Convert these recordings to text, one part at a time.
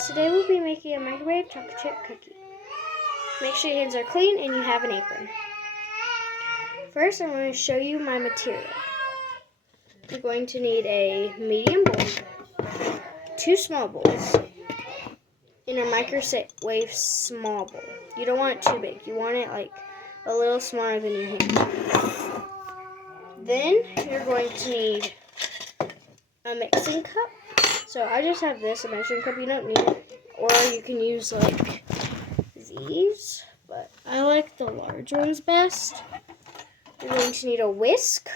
guys, today we'll be making a microwave chocolate chip cookie. Make sure your hands are clean and you have an apron. First, I'm going to show you my material. You're going to need a medium bowl, 2 small bowls, and a microwave small bowl. You don't want it too big. You want it like a little smaller than your hand. Then you're going to need a mixing cup. So I just have this, a measuring cup. You don't need it. Or you can use like these, but I like the large ones best. You're going to need a whisk,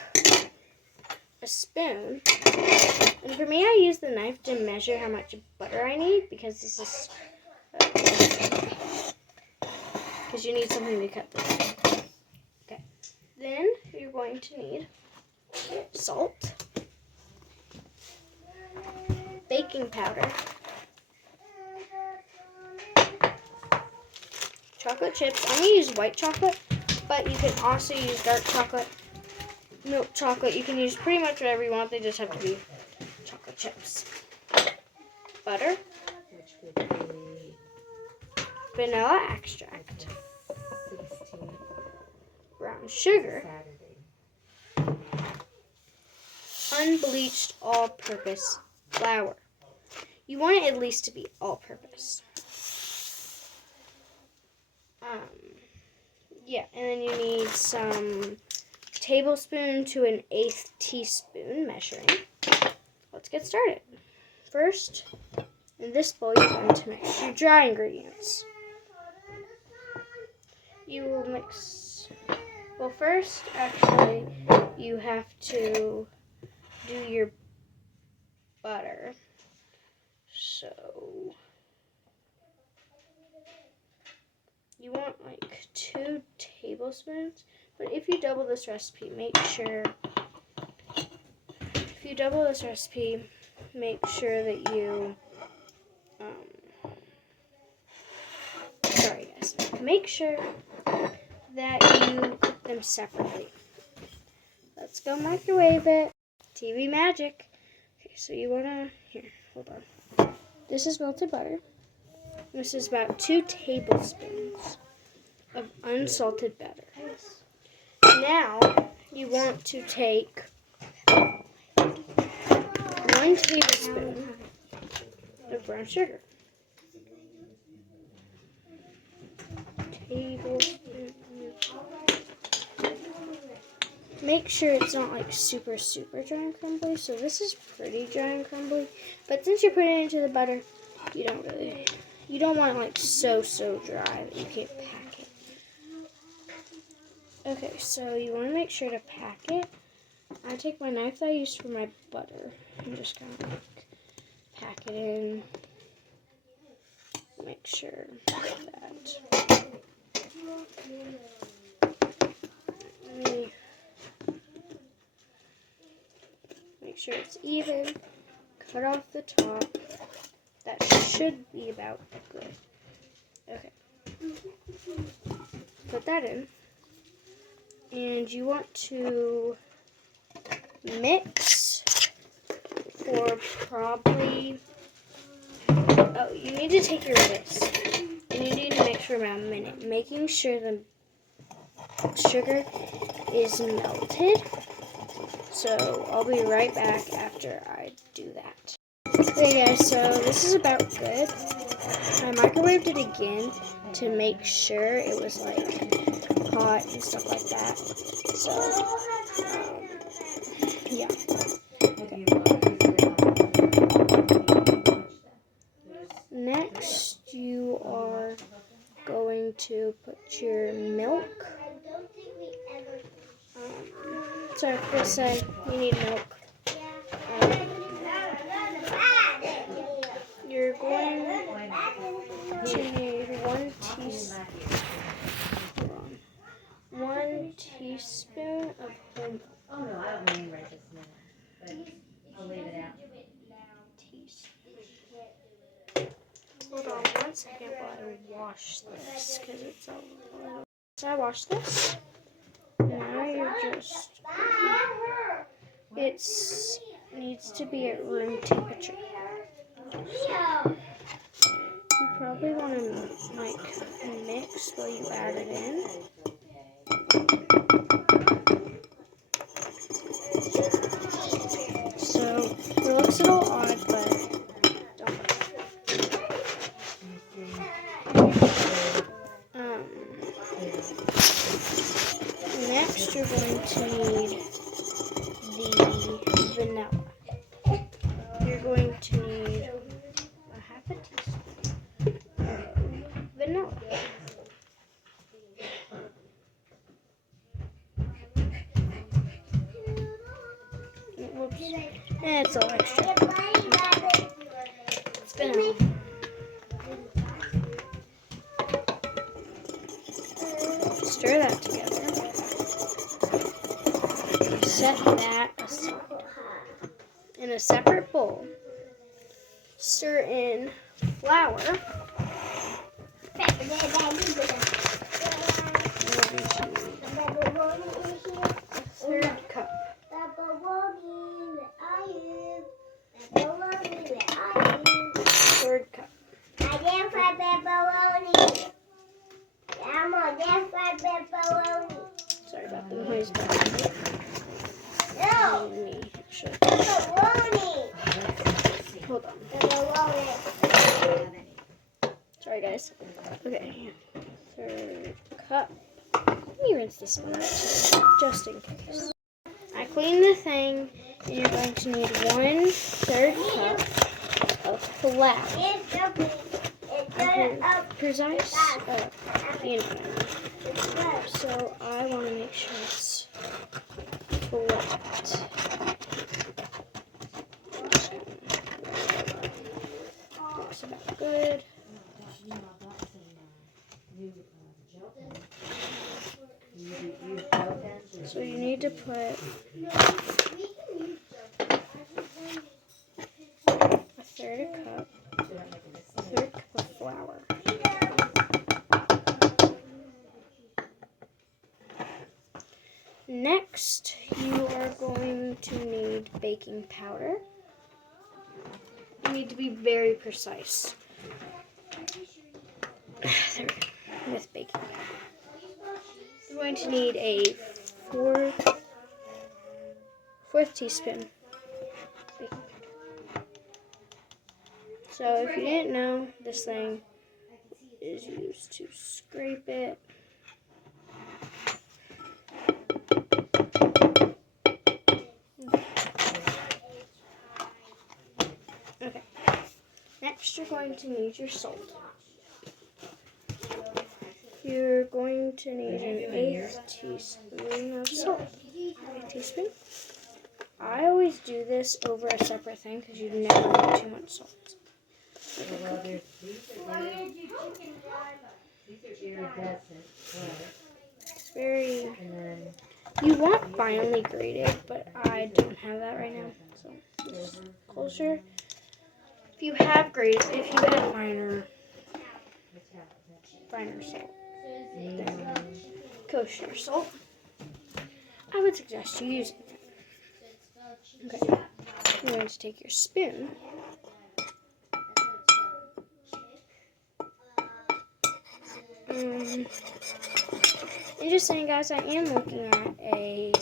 a spoon, and for me I use the knife to measure how much butter I need because this is because you need something to cut this. Okay. Then you're going to need salt, baking powder, chocolate chips. I'm going to use white chocolate, but you can also use dark chocolate, milk chocolate. You can use pretty much whatever you want. They just have to be chocolate chips. Butter, vanilla extract, brown sugar, unbleached all-purpose flour. You want it at least to be all-purpose. Yeah, and then you need some tablespoon to an 1/8 teaspoon measuring. Let's get started. First, in this bowl, you're going to mix your dry ingredients. You will mix, well, first, actually, you have to do your butter. So, you want like 2 tablespoons, but if you double this recipe, make sure that you, sorry guys, make sure that you cook them separately. Let's go microwave it. TV magic. Okay, so you wanna, here, hold on. This is melted butter. This is about 2 tablespoons of unsalted butter. Now, you want to take 1 tablespoon of brown sugar. Make sure it's not like super dry and crumbly. So this is pretty dry and crumbly. But since you're putting it into the butter, you don't want it like so dry that you can't pack it. Okay, so you want to make sure to pack it. I take my knife that I used for my butter and just kind of like pack it in. Make sure that make sure it's even. Cut off the top. That should be about good. Okay. Put that in. And you want to mix for probably, you need to take your whisk. And you need to mix for about a minute, making sure the sugar is melted. So I'll be right back after I do that. Okay guys, so this is about good. I microwaved it again to make sure it was like hot and stuff like that. So, yeah. Next, you are going to put your milk. Sorry, Chris said you need milk. You're going to need 1 teaspoon of whole milk. Oh no, I don't mean right this minute, but I'll leave it out. Hold on 1 second while I wash this, because it's a little. So I washed this. Now you're just, it needs to be at room temperature. probably want to like mix while you add it in. So it looks a little odd, but don't next you're going to need the vanilla. You're going to need a half a teaspoon of vanilla. Whoops. It's all extra. It's vanilla. Stir that together. Set that aside. In a separate bowl, stir in flour. Third cup. Third cup. Sorry about the noise back. Hold on. Sorry guys. Okay. Third cup. Let me rinse this one out too, just in case. I cleaned the thing, and you're going to need 1/3 cup of flour. Precise, you know. So I want to make sure it's flat. Looks about good. So you need to put a third cup of flour. Next, you are going to need baking powder. You need to be very precise with baking powder. You're going to need a fourth teaspoon baking powder. So if you didn't know, this thing is used to scrape it. Okay. Next, you're going to need your salt. You're going to need an 1/8 teaspoon of salt. 1/8 teaspoon. I always do this over a separate thing because you never need too much salt. Very. You want finely grated, but I don't have that right now, so just closer. If you have finer salt, then kosher salt, I would suggest you using it. Okay, you're going to take your spoon. And just saying, guys, I am looking at a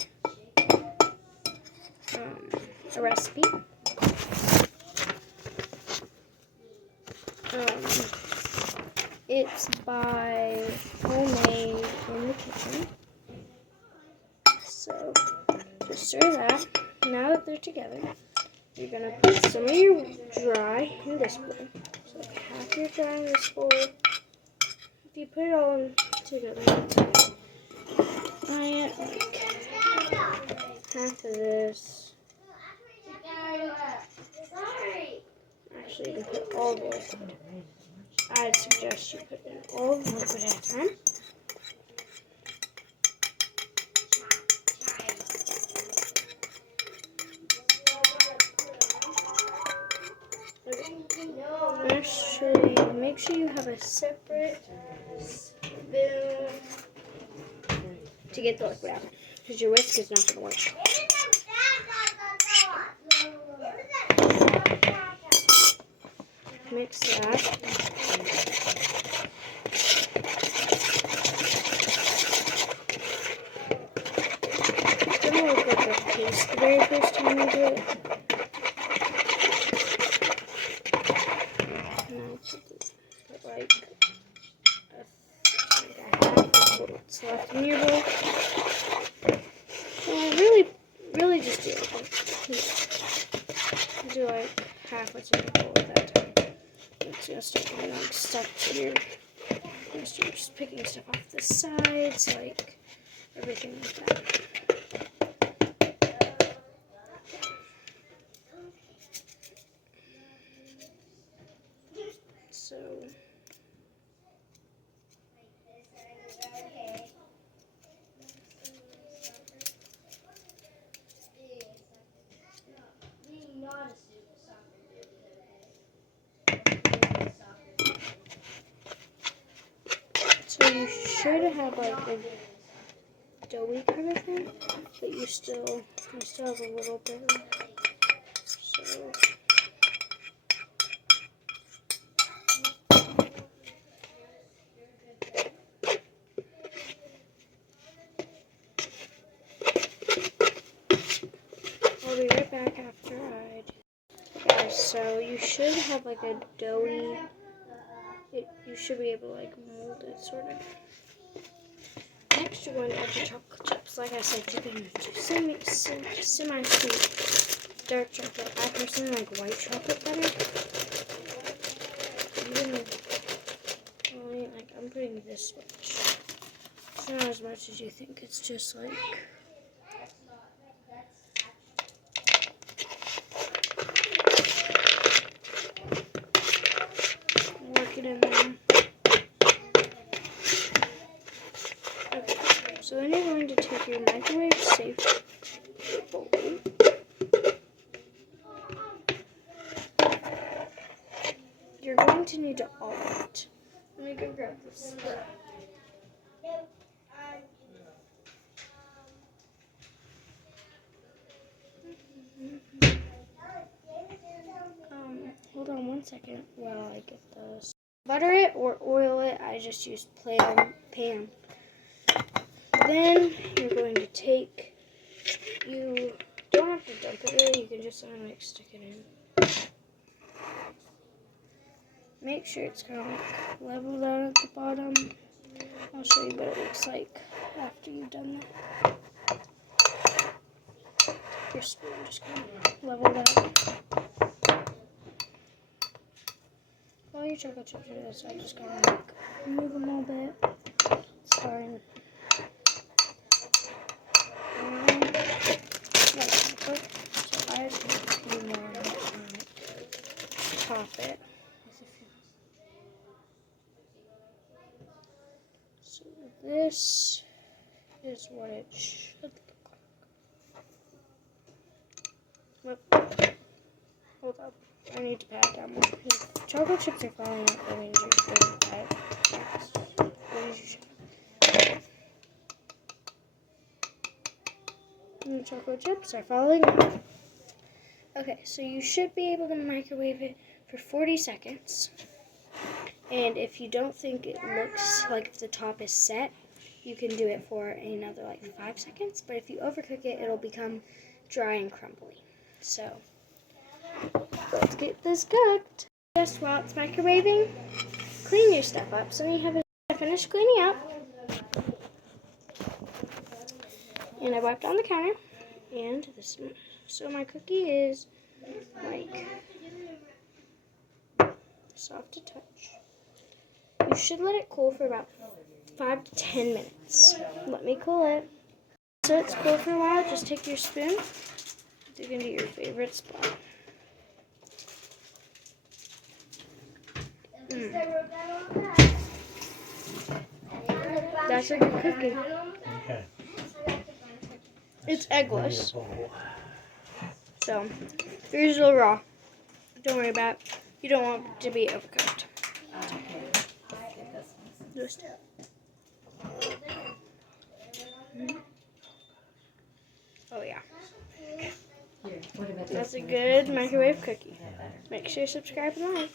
recipe. It's by Homemade in the Kitchen. So just stir that. Now that they're together, you're gonna put some of your dry in this bowl. So like half your dry in this bowl. If you put it all in together, I like half of this. Actually, you can put all the liquid. I'd suggest you put in all the liquid at a time. Okay. Actually, make sure you have a separate spoon to get the liquid out, because your whisk is not going to work. Mix that. It's gonna look like a paste the very first time you do it. And I'll put like a half of what's left in your bowl. And really just do like half what's in your bowl at that time. It's gonna start getting like stuck to your. You're just picking stuff off the sides, like everything like that. So. So you should have like a doughy kind of thing, but you still have a little bit of, so. I'll be right back after I do. Guys, so you should have like a doughy, you should be able to like mold it sort of. Next you're going to add your chocolate chips. Like I said, you can do semi-sweet dark chocolate. I personally like white chocolate better. I'm putting this much. It's not as much as you think. It's just like work it in there. Okay, so then you're going to take your microwave safe bowl. You're going to need to all it. Let me go grab this. Hold on 1 second while I get this. Butter it or oil it. I just used pan. Then you're going to take. You don't have to dump it really. You can just kind of like stick it in. Make sure it's kind of like leveled out at the bottom. I'll show you what it looks like after you've done that. Your spoon just kind of leveled out. While your chocolate chips are this, I just kind of like move them a little bit. Starting. So I just put a few more on it, top it. So this is what it should look like. Whoop. Hold up. I need to pat down more. Chocolate chips are falling out. That means you're good at what is your shot? And the chocolate chips are falling out. Okay, so you should be able to microwave it for 40 seconds. And if you don't think it looks like if the top is set, you can do it for another like 5 seconds. But if you overcook it, it'll become dry and crumbly. So let's get this cooked. Just while it's microwaving, clean your stuff up. So you have it finished cleaning up. And I wiped on the counter. And this, so my cookie is like soft to touch. You should let it cool for about 5 to 10 minutes. Let me cool it. So it's cool for a while. Just take your spoon, dig into your favorite spot. That's a good cookie. Okay. It's eggless. So, yours is a little raw. Don't worry about it. You don't want it to be overcooked. Just. Oh yeah. That's a good microwave cookie. Make sure you subscribe and like.